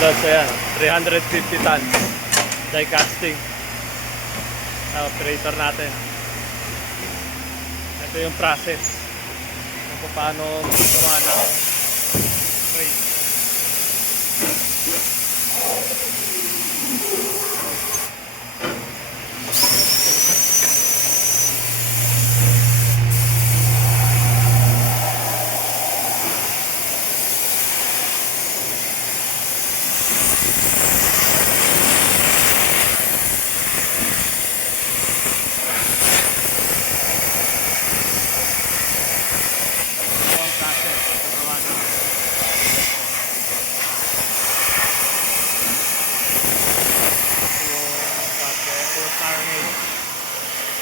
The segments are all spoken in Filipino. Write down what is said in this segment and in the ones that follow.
So yan, 350 tons die casting. Operator natin. Ito yung process kung paano magawa ng frame.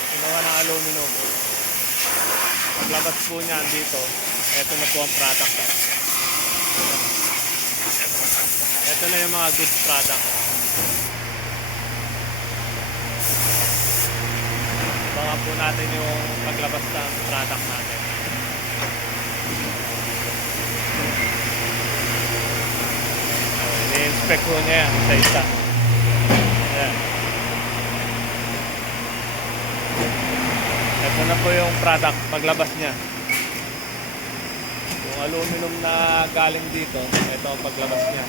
Ginawa ng aluminum. Paglabas po niyan dito, ito na po ang product niya. Ito na yung mga good product. Abangan po natin yung paglabas ng product natin. Ini-inspect po niya yan isa-isa. Ayan. Ito na po yung product paglabas niya. Yung aluminum na galing dito, ito ang paglabas niya.